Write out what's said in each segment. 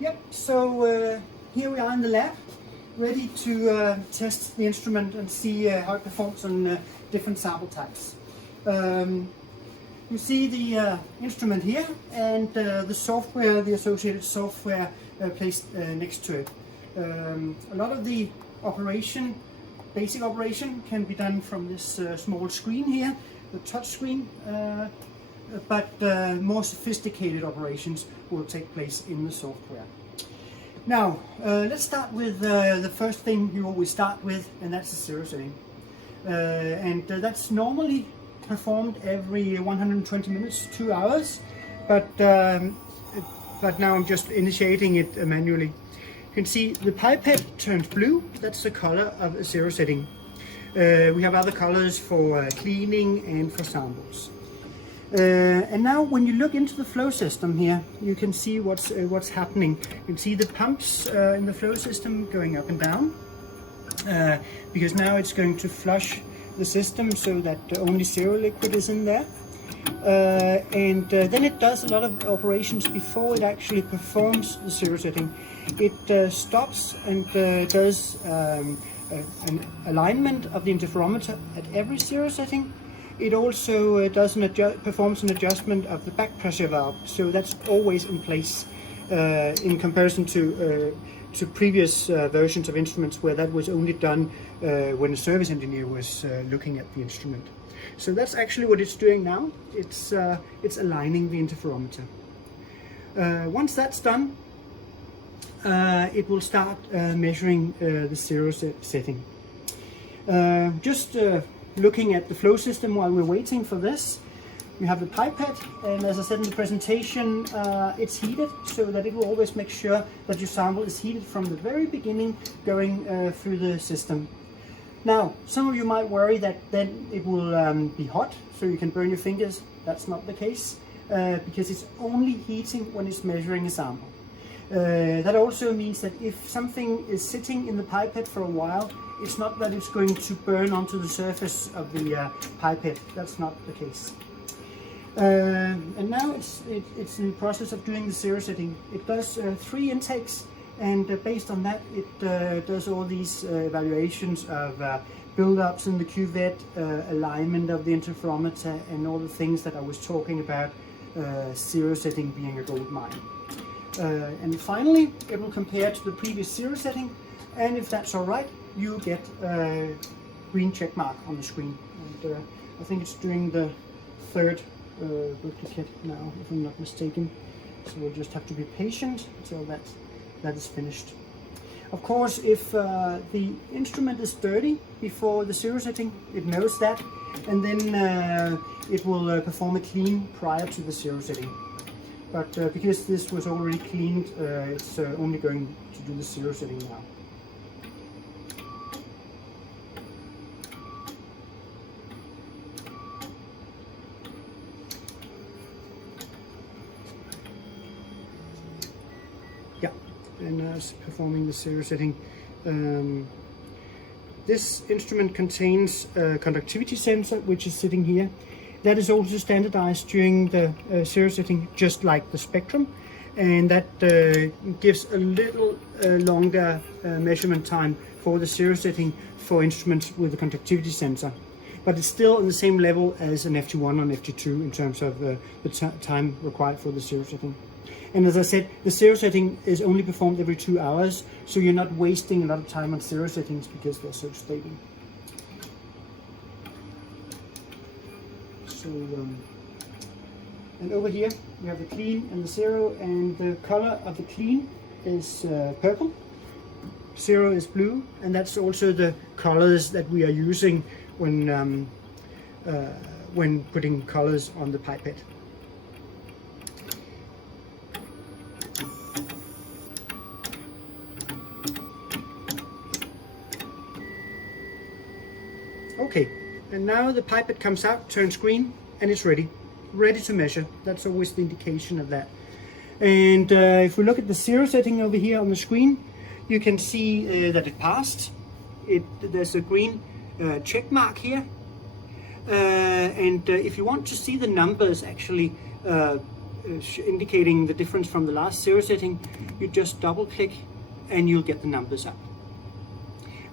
Yep, so here we are in the lab, ready to test the instrument and see how it performs on different sample types. You see the instrument here and the software, the associated software placed next to it. A lot of the basic operation can be done from this small screen here, the touch screen, but more sophisticated operations will take place in the software. Now, let's start with the first thing you always start with, and that's the zero setting. That's normally performed every 120 minutes, 2 hours, but now I'm just initiating it manually. You can see the pipette turns blue. That's the color of a zero setting. We have other colors for cleaning and for samples. And now when you look into the flow system here, you can see what's happening. You can see the pumps in the flow system going up and down, because now it's going to flush the system so that only zero liquid is in there. Then it does a lot of operations before it actually performs the zero setting. It stops and does an alignment of the interferometer at every zero setting. It also performs an adjustment of the back pressure valve, so that's always in place in comparison to previous versions of instruments where that was only done when a service engineer was looking at the instrument. So that's actually what it's doing now. It's aligning the interferometer. Once that's done, it will start measuring the zero setting. Looking at the flow system while we're waiting for this, we have the pipette, and as I said in the presentation, it's heated so that it will always make sure that your sample is heated from the very beginning going through the system. Now, some of you might worry that then it will be hot, so you can burn your fingers. That's not the case, because it's only heating when it's measuring a sample. That also means that if something is sitting in the pipette for a while, it's not that it's going to burn onto the surface of the pipette. That's not the case. And now it's in the process of doing the zero setting. It does 3 intakes, and based on that, it does all these evaluations of build-ups in the cuvette, alignment of the interferometer, and all the things that I was talking about, zero setting being a gold mine. And finally, it will compare to the previous zero setting, and if that's all right, you get a green check mark on the screen. And I think it's doing the 3rd duplicate now, if I'm not mistaken. So we'll just have to be patient until that is finished. Of course, if the instrument is dirty before the zero setting, it knows that, and then it will perform a clean prior to the zero setting. But because this was already cleaned, it's only going to do the zero setting now. Yeah, and now it's performing the zero setting. This instrument contains a conductivity sensor, which is sitting here. That is also standardized during the zero setting, just like the spectrum, and that gives a little longer measurement time for the zero setting for instruments with a conductivity sensor. But it's still on the same level as an FT1 and FT2 in terms of the time required for the zero setting. And as I said, the zero setting is only performed every 2 hours, so you're not wasting a lot of time on zero settings because they're so stable. So, and over here we have the clean and the zero, and the color of the clean is purple, zero is blue, and that's also the colors that we are using when putting colors on the pipette. Okay, and now the pipette comes out, turns green, and it's ready to measure. That's always the indication of that. And if we look at the zero setting over here on the screen, you can see that it passed. There's a green check mark here. And if you want to see the numbers actually indicating the difference from the last zero setting, you just double click and you'll get the numbers up.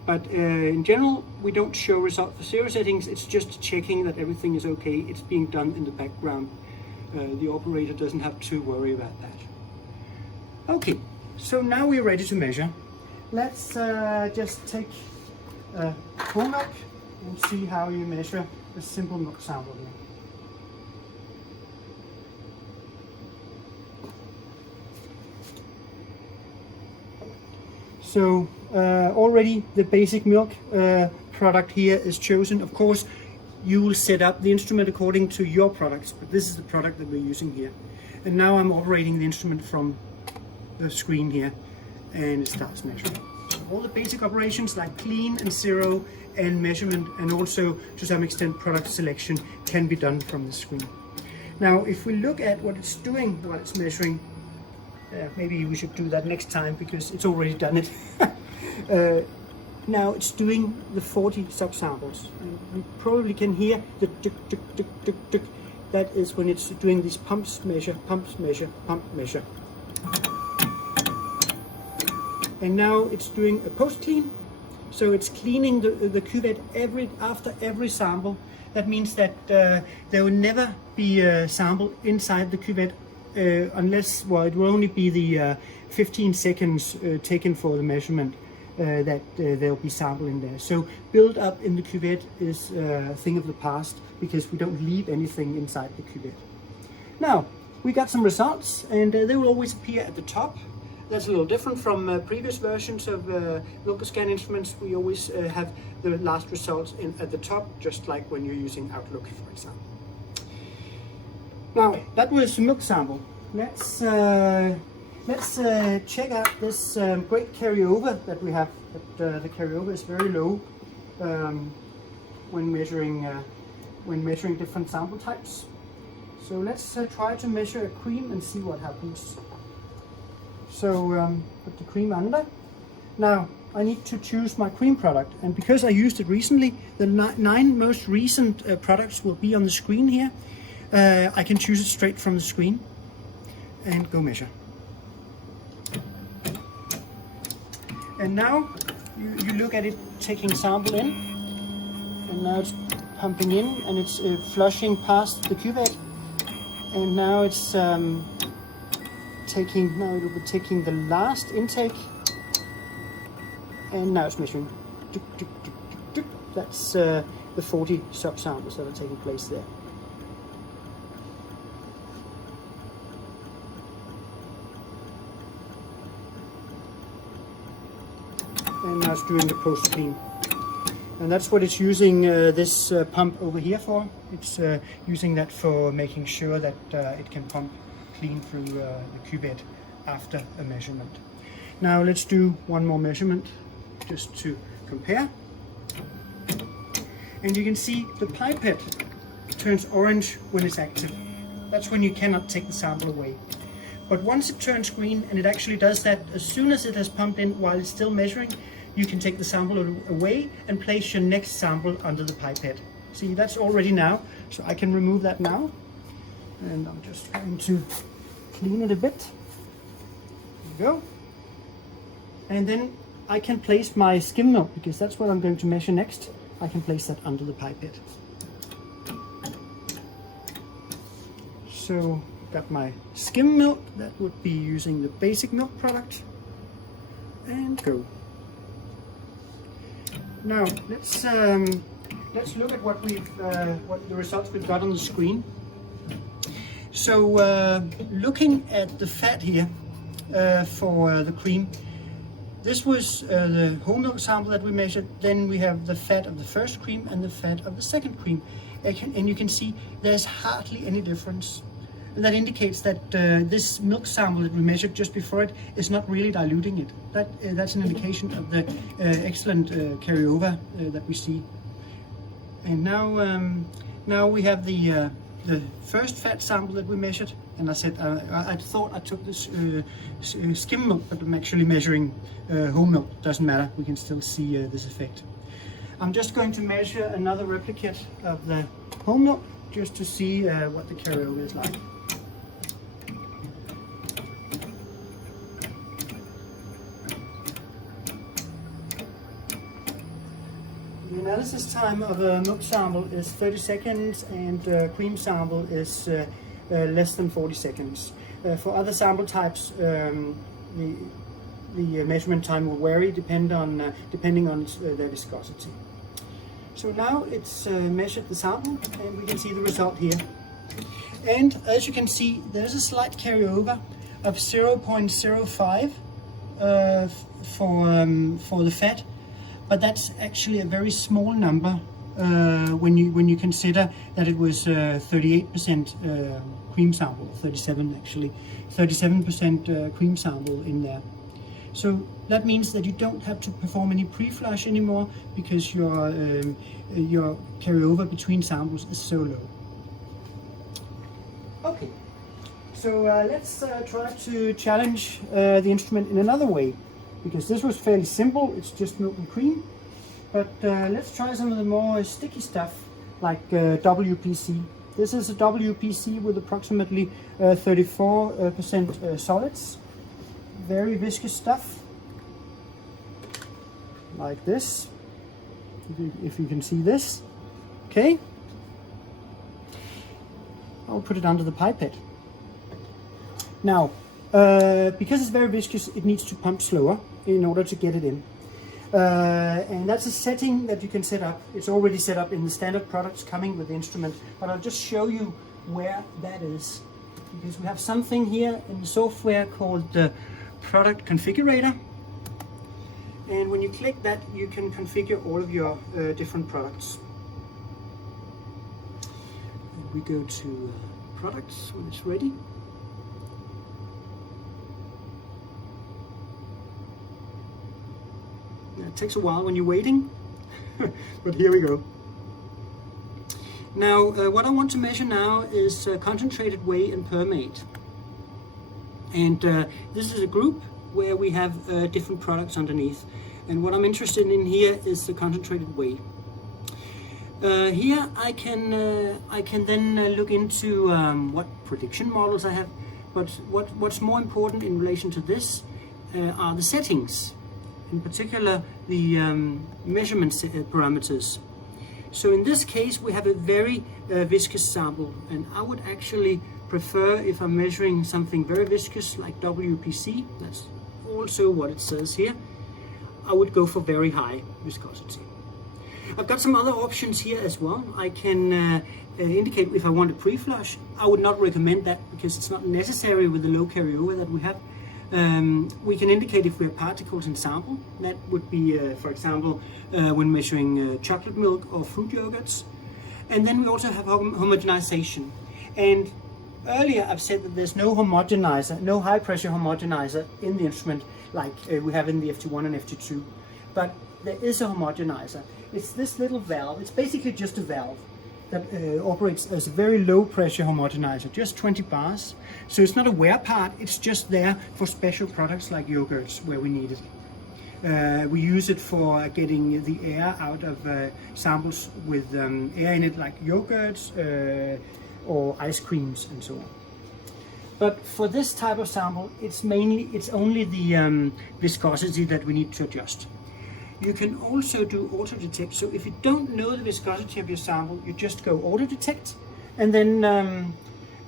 But in general, we don't show result for zero settings. It's just checking that everything is okay. It's being done in the background. The operator doesn't have to worry about that. Okay, so now we're ready to measure. Let's just take whole milk and see how you measure a simple milk sample here. So already the basic milk product here is chosen. Of course, you will set up the instrument according to your products, but this is the product that we're using here. And now I'm operating the instrument from the screen here, and it starts measuring. So all the basic operations like clean and zero and measurement, and also to some extent product selection, can be done from the screen. Now if we look at what it's doing while it's measuring, maybe we should do that next time because it's already done it. Now it's doing the 40 subsamples. And you probably can hear the tuk, tuk, tuk, tuk, tuk. That is when it's doing these pumps measure, pumps measure, pump measure. And now it's doing a post clean. So it's cleaning the cuvette after every sample. That means that there will never be a sample inside the cuvette unless, well, it will only be the 15 seconds taken for the measurement that there'll be sample in there. So build up in the cuvette is a thing of the past because we don't leave anything inside the cuvette. Now, we got some results and they will always appear at the top. That's a little different from previous versions of MilkoScan instruments. We always have the last results at the top, just like when you're using Outlook, for example. Now, that was a milk sample. Let's check out this great carryover that we have. The carryover is very low when measuring different sample types. So let's try to measure a cream and see what happens. So put the cream under. Now I need to choose my cream product, and because I used it recently, the 9 most recent products will be on the screen here. I can choose it straight from the screen and go measure. And now you look at it taking sample in, and now it's pumping in and it's flushing past the cuvette, and now it's it will be taking the last intake, and now it's measuring. That's the 40 subsamples that are taking place there. And now it's doing the post clean. And that's what it's using this pump over here for. It's using that for making sure that it can pump clean through the cuvette after a measurement. Now let's do one more measurement just to compare. And you can see the pipette turns orange when it's active. That's when you cannot take the sample away. But once it turns green, and it actually does that as soon as it has pumped in while it's still measuring, you can take the sample away and place your next sample under the pipette. See, that's already now, so I can remove that now. And I'm just going to clean it a bit. There we go. And then I can place my skim milk, because that's what I'm going to measure next. I can place that under the pipette. So, got my skim milk. That would be using the basic milk product. And go. Now let's look at what the results we've got on the screen. So looking at the fat here for the cream, this was the whole milk sample that we measured. Then we have the fat of the first cream and the fat of the second cream, and you can see there's hardly any difference. And that indicates that this milk sample that we measured just before it is not really diluting it. That's an indication of the excellent carryover that we see. And now we have the first fat sample that we measured. And I said I thought I took this skim milk, but I'm actually measuring whole milk. Doesn't matter. We can still see this effect. I'm just going to measure another replicate of the whole milk just to see what the carryover is like. analysis time of a milk sample is 30 seconds and cream sample is less than 40 seconds. For other sample types, the measurement time will vary depending on their viscosity. So now it's measured the sample and we can see the result here. And as you can see, there's a slight carryover of 0.05 for the fat, but that's actually a very small number when you consider that it was 38% cream sample, 37% cream sample in there. So that means that you don't have to perform any pre-flush anymore because your carryover between samples is so low. Okay, so let's try to challenge the instrument in another way, because this was fairly simple, it's just milk and cream. But let's try some of the more sticky stuff, like WPC. This is a WPC with approximately 34% solids. Very viscous stuff, like this, if you can see this. Okay, I'll put it under the pipette. Now, because it's very viscous, it needs to pump slower in order to get it in. And that's a setting that you can set up. It's already set up in the standard products coming with the instrument, but I'll just show you where that is. Because we have something here in the software called the product configurator. And when you click that, you can configure all of your different products. And we go to products when it's ready. It takes a while when you're waiting, but here we go. Now, what I want to measure now is concentrated whey and permate. And this is a group where we have different products underneath. And what I'm interested in here is the concentrated whey. Here I can then look into what prediction models I have. But what's more important in relation to this are the settings. In particular, the measurement parameters. So in this case, we have a very viscous sample, and I would actually prefer, if I'm measuring something very viscous like WPC, that's also what it says here, I would go for very high viscosity. I've got some other options here as well. I can indicate if I want a pre-flush. I would not recommend that because it's not necessary with the low carryover that we have. We can indicate if we have particles in sample. That would be, for example, when measuring chocolate milk or fruit yogurts. And then we also have homogenization. And earlier I've said that there's no homogenizer, no high pressure homogenizer in the instrument like we have in the FT1 and FT2. But there is a homogenizer. It's this little valve. It's basically just a valve that operates as a very low pressure homogenizer, just 20 bars. So it's not a wear part, it's just there for special products like yogurts where we need it. We use it for getting the air out of samples with air in it, like yogurts or ice creams and so on. But for this type of sample, it's only the viscosity that we need to adjust. You can also do auto detect. So if you don't know the viscosity of your sample, you just go auto detect, and then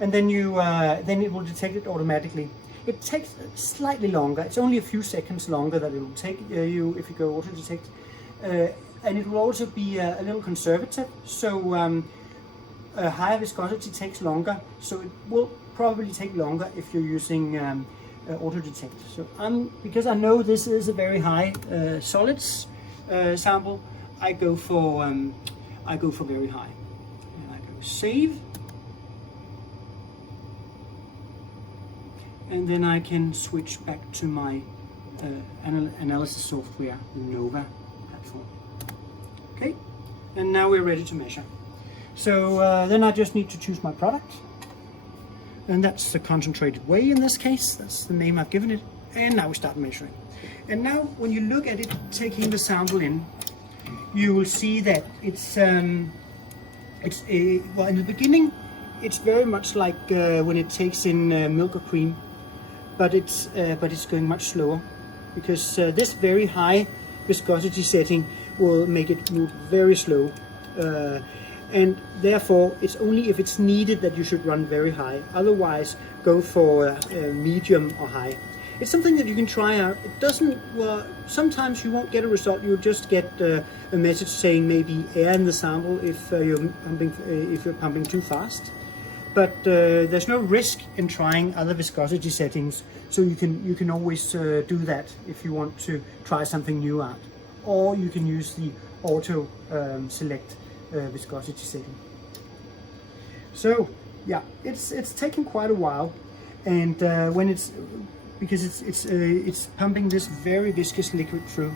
it will detect it automatically. It takes slightly longer. It's only a few seconds longer that it will take you if you go auto detect, and it will also be a little conservative. So a higher viscosity takes longer. So it will probably take longer if you're using auto detect. So because I know this is a very high solids sample, I go for very high, and I go save, and then I can switch back to my analysis software, Nova platform. Okay, and now we're ready to measure. So then I just need to choose my product. And that's the concentrated whey in this case. That's the name I've given it. And now we start measuring. And now when you look at it, taking the sample in, you will see that it's well, in the beginning, it's very much like when it takes in milk or cream, but it's going much slower because this very high viscosity setting will make it move very slow. And therefore it's only if it's needed that you should run very high. Otherwise, go for medium or high. It's something that you can try out. It doesn't, well, sometimes you won't get a result. You'll just get a message saying maybe air in the sample if you're pumping too fast. But there's no risk in trying other viscosity settings, so you can always do that if you want to try something new out. Or you can use the auto select viscosity setting. So yeah, it's taken quite a while, and when because it's pumping this very viscous liquid through,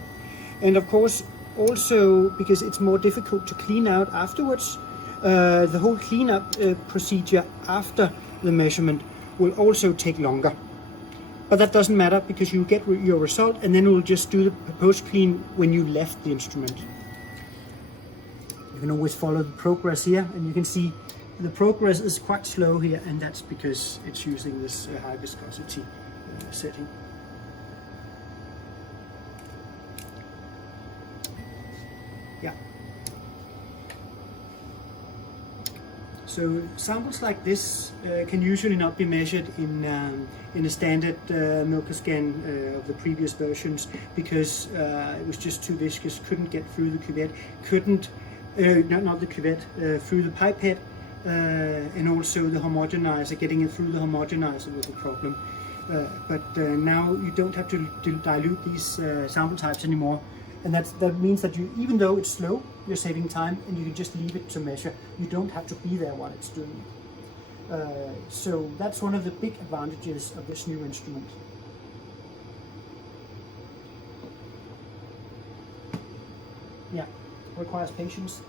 and of course also because it's more difficult to clean out afterwards. The whole cleanup procedure after the measurement will also take longer, but that doesn't matter because you get your result, and then we'll just do the post clean when you left the instrument. You can always follow the progress here, and you can see the progress is quite slow here, and that's because it's using this high viscosity setting. Yeah. So samples like this can usually not be measured in a standard MilkoScan of the previous versions, because it was just too viscous, couldn't get through the cuvette, not the cuvette, through the pipette, and also the homogenizer, getting it through the homogenizer was a problem. But now you don't have to dilute these sample types anymore, and that means that you, even though it's slow, you're saving time, and you can just leave it to measure. You don't have to be there while it's doing it. So that's one of the big advantages of this new instrument. Yeah, requires patience.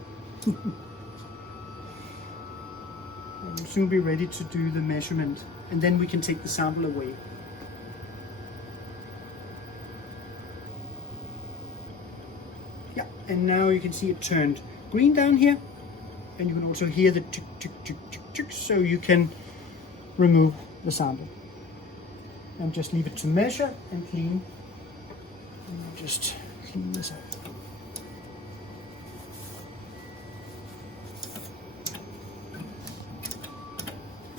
We'll soon be ready to do the measurement, and then we can take the sample away. Yeah, and now you can see it turned green down here, and you can also hear the tick, tick, tick, tick, tick, so you can remove the sample. And just leave it to measure and clean. And I'll just clean this up.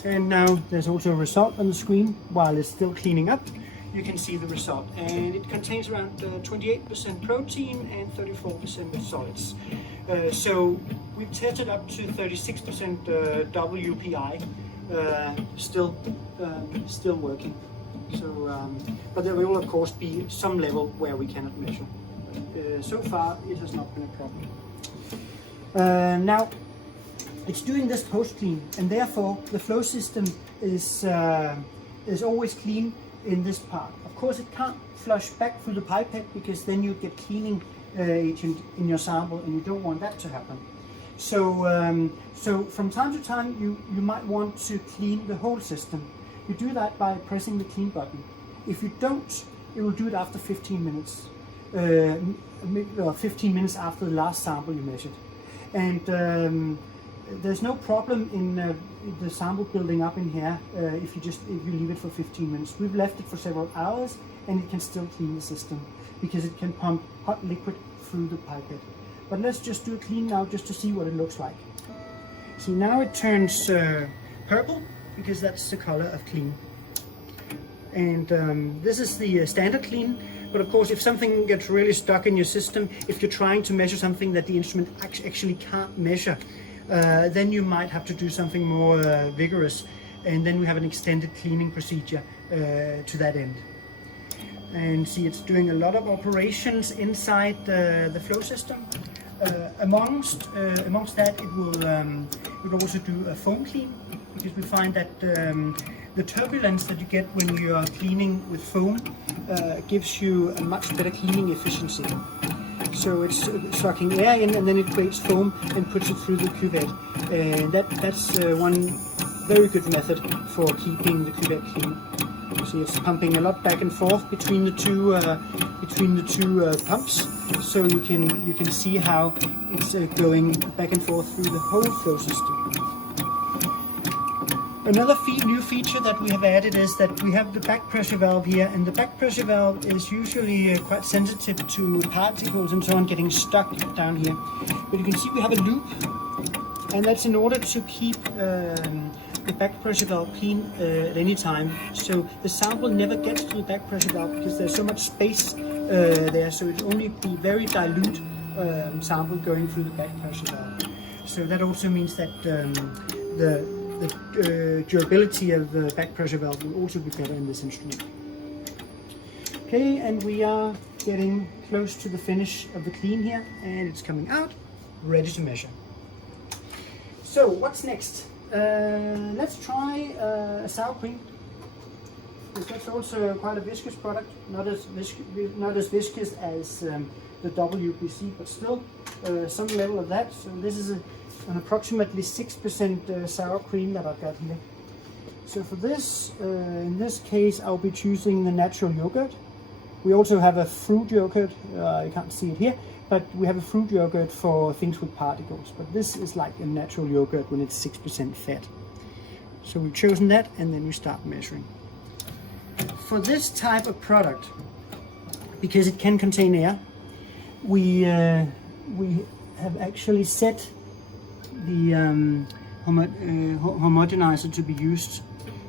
And now there's also a result on the screen. While it's still cleaning up, you can see the result. And it contains around 28% protein and 34% solids. So we've tested up to 36% WPI, still working. So, but there will of course be some level where we cannot measure. But, so far it has not been a problem. Now, it's doing this post clean, and therefore the flow system is always clean in this part. Of course, it can't flush back through the pipette, because then you get cleaning agent in your sample, and you don't want that to happen. So, so from time to time, you might want to clean the whole system. You do that by pressing the clean button. If you don't, it will do it after 15 minutes, 15 minutes after the last sample you measured, and there's no problem in the sample building up in here if you leave it for 15 minutes. We've left it for several hours, and it can still clean the system because it can pump hot liquid through the pipette. But let's just do a clean now, just to see what it looks like. See, now it turns purple, because that's the color of clean. And this is the standard clean. But of course, if something gets really stuck in your system, if you're trying to measure something that the instrument actually can't measure, then you might have to do something more vigorous, and then we have an extended cleaning procedure to that end. And see, it's doing a lot of operations inside the flow system. Amongst that, it will also do a foam clean, because we find that the turbulence that you get when you are cleaning with foam gives you a much better cleaning efficiency. So it's sucking air in, and then it creates foam and puts it through the cuvette. And that's one very good method for keeping the cuvette clean. See, it's pumping a lot back and forth between the two pumps. So you can see how it's going back and forth through the whole flow system. Another new feature that we have added is that we have the back pressure valve here, and the back pressure valve is usually quite sensitive to particles and so on getting stuck down here. But you can see we have a loop, and that's in order to keep the back pressure valve clean at any time. So the sample never gets to the back pressure valve because there's so much space there, so it only be very dilute sample going through the back pressure valve. So that also means that the durability of the back pressure valve will also be better in this instrument. Okay, and we are getting close to the finish of the clean here, and it's coming out, ready to measure. So what's next? Let's try a sour cream, because that's also quite a viscous product, not as viscous as the WPC, but still some level of that. So this is an approximately 6% sour cream that I've got here. So for this, in this case, I'll be choosing the natural yogurt. We also have a fruit yogurt, you can't see it here, but we have a fruit yogurt for things with particles. But this is like a natural yogurt when it's 6% fat. So we've chosen that, and then we start measuring. For this type of product, because it can contain air, we have actually set the homogenizer to be used.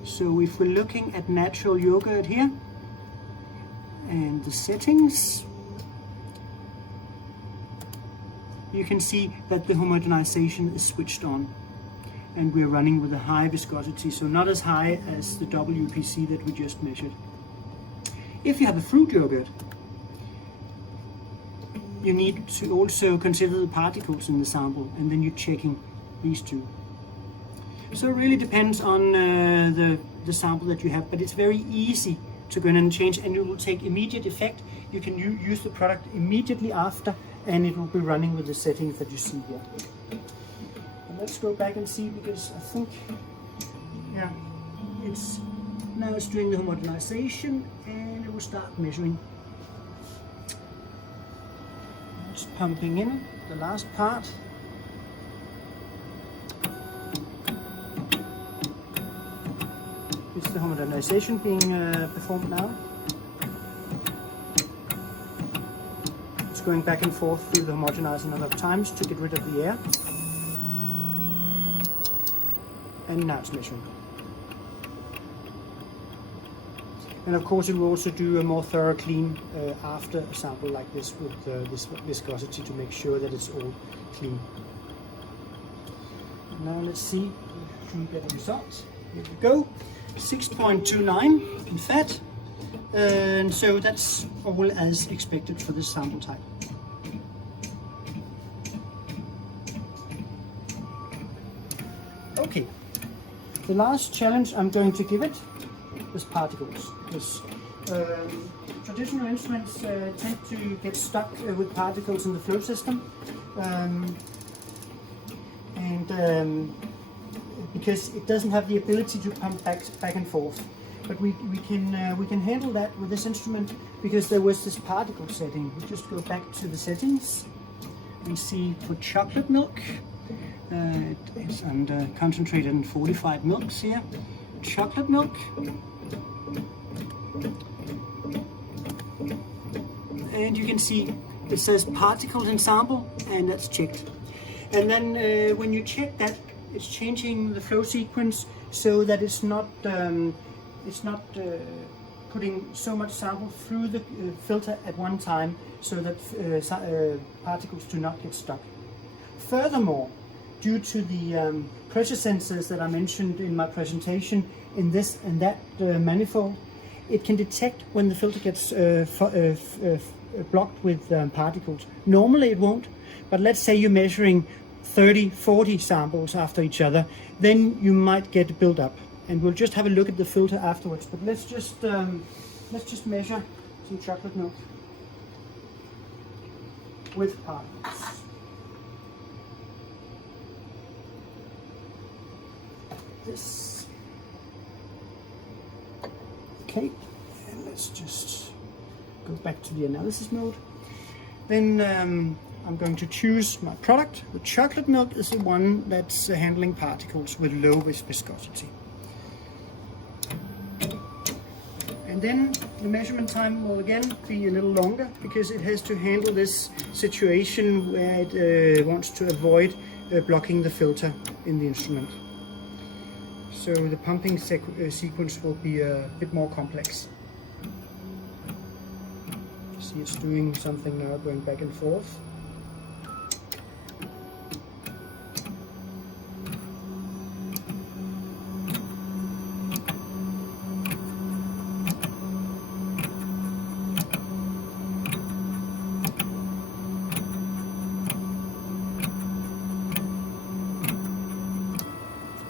So if we're looking at natural yogurt here and the settings, you can see that the homogenization is switched on, and we're running with a high viscosity, so not as high as the WPC that we just measured. If you have a fruit yogurt, you need to also consider the particles in the sample, and then you're checking these two. So it really depends on the sample that you have, but it's very easy to go in and change, and it will take immediate effect. You can use the product immediately after, and it will be running with the settings that you see here. And let's go back and see, because I think, yeah, it's doing the homogenization, and it will start measuring. It's pumping in the last part. It's the homogenization being performed now. It's going back and forth through the homogenizer a number of times to get rid of the air. And now it's measuring. And of course it will also do a more thorough clean after a sample like this with this viscosity to make sure that it's all clean. Now let's see if we get the results. Here we go, 6.29 in fat, and so that's all as expected for this sample type. Okay, the last challenge I'm going to give it is particles. Because traditional instruments tend to get stuck with particles in the flow system, because it doesn't have the ability to pump back and forth. But we can handle that with this instrument, because there was this particle setting. We just go back to the settings and see for chocolate milk. It's under concentrated and fortified milks here. Chocolate milk. And you can see it says particles in sample, and that's checked. And then when you check that, it's changing the flow sequence so that it's not putting so much sample through the filter at one time, so that particles do not get stuck. Furthermore, due to the pressure sensors that I mentioned in my presentation in this and that manifold, it can detect when the filter gets blocked with particles. Normally it won't, but let's say you're measuring 30, 40 samples after each other, then you might get a build-up. And we'll just have a look at the filter afterwards. But let's just measure some chocolate milk with particles. This. Okay, and let's just go back to the analysis mode. Then I'm going to choose my product. The chocolate milk is the one that's handling particles with low viscosity. And then the measurement time will again be a little longer because it has to handle this situation where it wants to avoid blocking the filter in the instrument. So the pumping sequence will be a bit more complex. You see it's doing something now, going back and forth.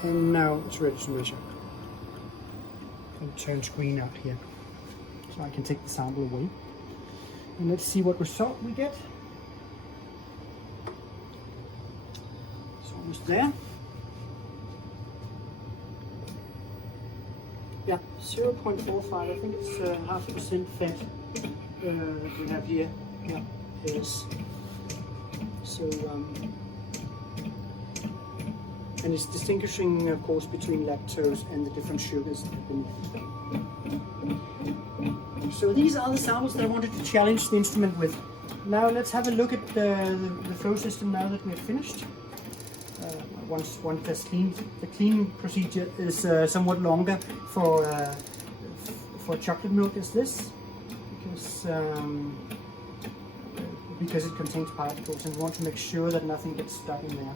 And now it's ready to measure. I'll turn screen out here so I can take the sample away. And let's see what result we get. It's almost there. Yeah, 0.45. I think it's 0.5% fat that we have here. Yeah, it is. So, and it's distinguishing, of course, between lactose and the different sugars beneath. So these are the samples that I wanted to challenge the instrument with. Now let's have a look at the flow system now that we have finished. Once that's cleaned, the clean procedure is somewhat longer for chocolate milk as this, because it contains particles, and we want to make sure that nothing gets stuck in there.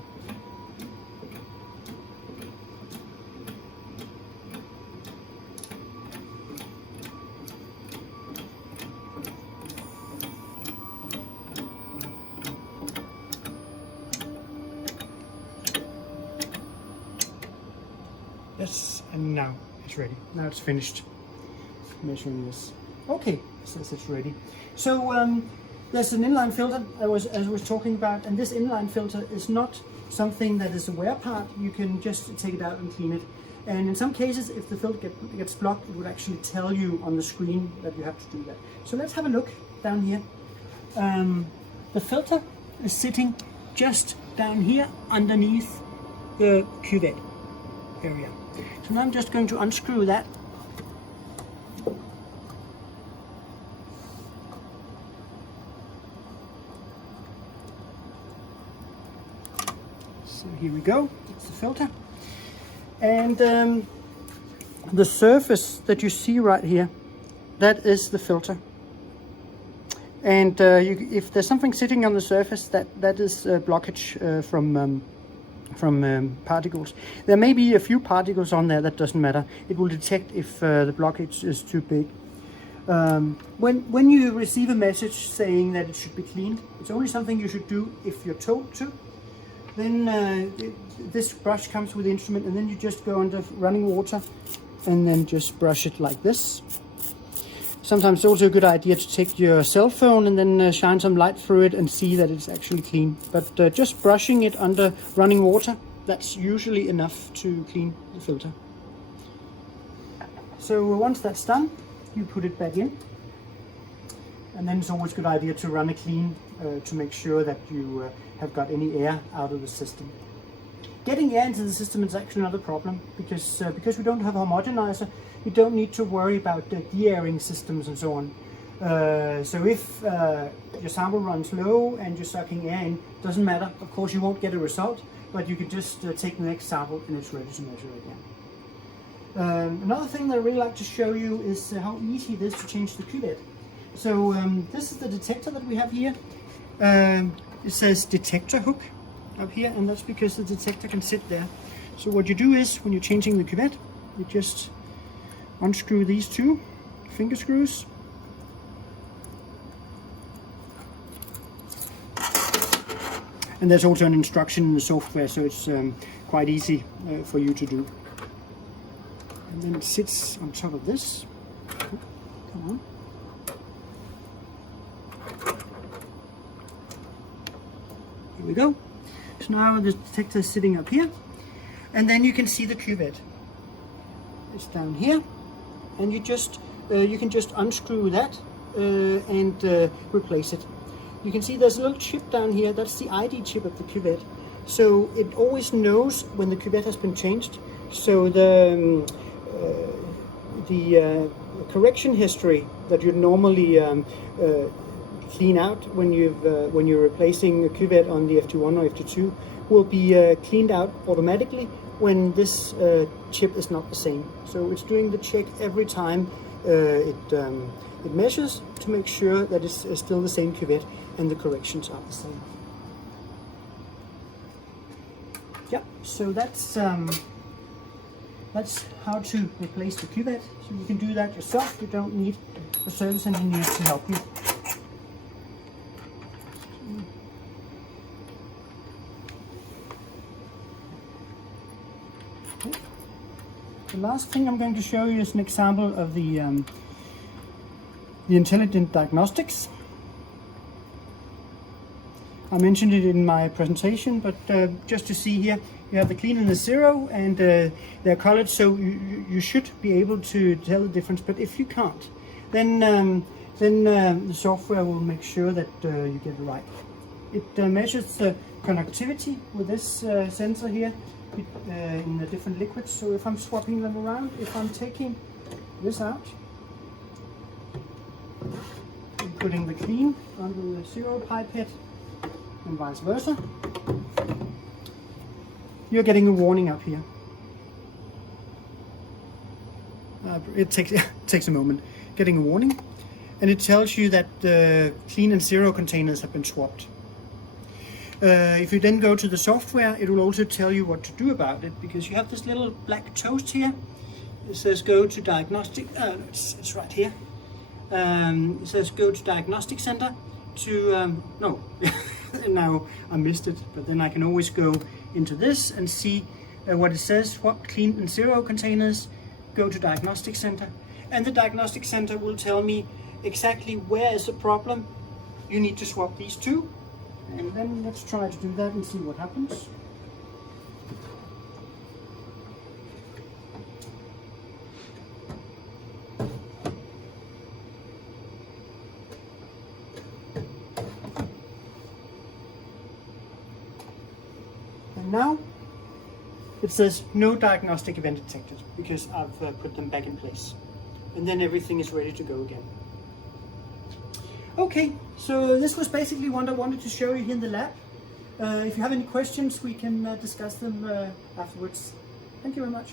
Yes, and now it's ready. Now it's finished measuring this. Okay, says it's ready. So there's an inline filter as I was talking about, and this inline filter is not something that is a wear part. You can just take it out and clean it. And in some cases, if the filter gets blocked, it would actually tell you on the screen that you have to do that. So let's have a look down here. The filter is sitting just down here underneath the cuvette area. So now I'm just going to unscrew that. So here we go, it's the filter. And the surface that you see right here, that is the filter. And if there's something sitting on the surface, that is blockage from particles. There may be a few particles on there, that doesn't matter. It will detect if the blockage is too big. When you receive a message saying that it should be cleaned, it's only something you should do if you're told to. Then this brush comes with the instrument, and then you just go under running water and then just brush it like this. Sometimes it's also a good idea to take your cell phone and then shine some light through it and see that it's actually clean. But just brushing it under running water, that's usually enough to clean the filter. So once that's done, you put it back in. And then it's always a good idea to run it clean to make sure that you have got any air out of the system. Getting air into the system is actually not a problem because we don't have a homogenizer, you don't need to worry about de-airing systems and so on. So if your sample runs low and you're sucking air in, doesn't matter. Of course you won't get a result, but you can just take the next sample and it's ready to measure again. Another thing that I really like to show you is how easy it is to change the cuvette. So this is the detector that we have here. It says detector hook up here, and that's because the detector can sit there. So what you do is, when you're changing the cuvette, you just unscrew these two finger screws. And there's also an instruction in the software, so it's quite easy for you to do. And then it sits on top of this. Come on. Here we go. So now the detector is sitting up here, and then you can see the cuvette. It's down here, and you can just unscrew that and replace it. You can see there's a little chip down here. That's the ID chip of the cuvette. So it always knows when the cuvette has been changed. So the correction history that you'd normally clean out when you're replacing a cuvette on the FT1 or FT2 will be cleaned out automatically when this chip is not the same. So it's doing the check every time it measures to make sure that it's still the same cuvette and the corrections are the same. Yeah, so that's how to replace the cuvette. So you can do that yourself. You don't need a service engineer to help you. Okay. The last thing I'm going to show you is an example of the intelligent diagnostics. I mentioned it in my presentation, but just to see here, you have the clean and the zero, and they're colored, so you should be able to tell the difference. But if you can't, then the software will make sure that you get it right. It measures the conductivity with this sensor here in the different liquids. So if I'm swapping them around, if I'm taking this out and putting the clean under the zero pipette, and vice versa, you're getting a warning up here. It takes a moment, getting a warning, and it tells you that the clean and zero containers have been swapped. If you then go to the software, it will also tell you what to do about it, because you have this little black toast here. It says go to diagnostic. It's right here. It says go to diagnostic center to no. Now I missed it, but then I can always go into this and see what it says. Swap clean and zero containers, go to diagnostic center, and the diagnostic center will tell me exactly where is the problem. You need to swap these two, and then let's try to do that and see what happens. Now it says no diagnostic event detected because I've put them back in place, and then everything is ready to go again. Okay, so this was basically what I wanted to show you here in the lab. If you have any questions, we can discuss them afterwards. Thank you very much.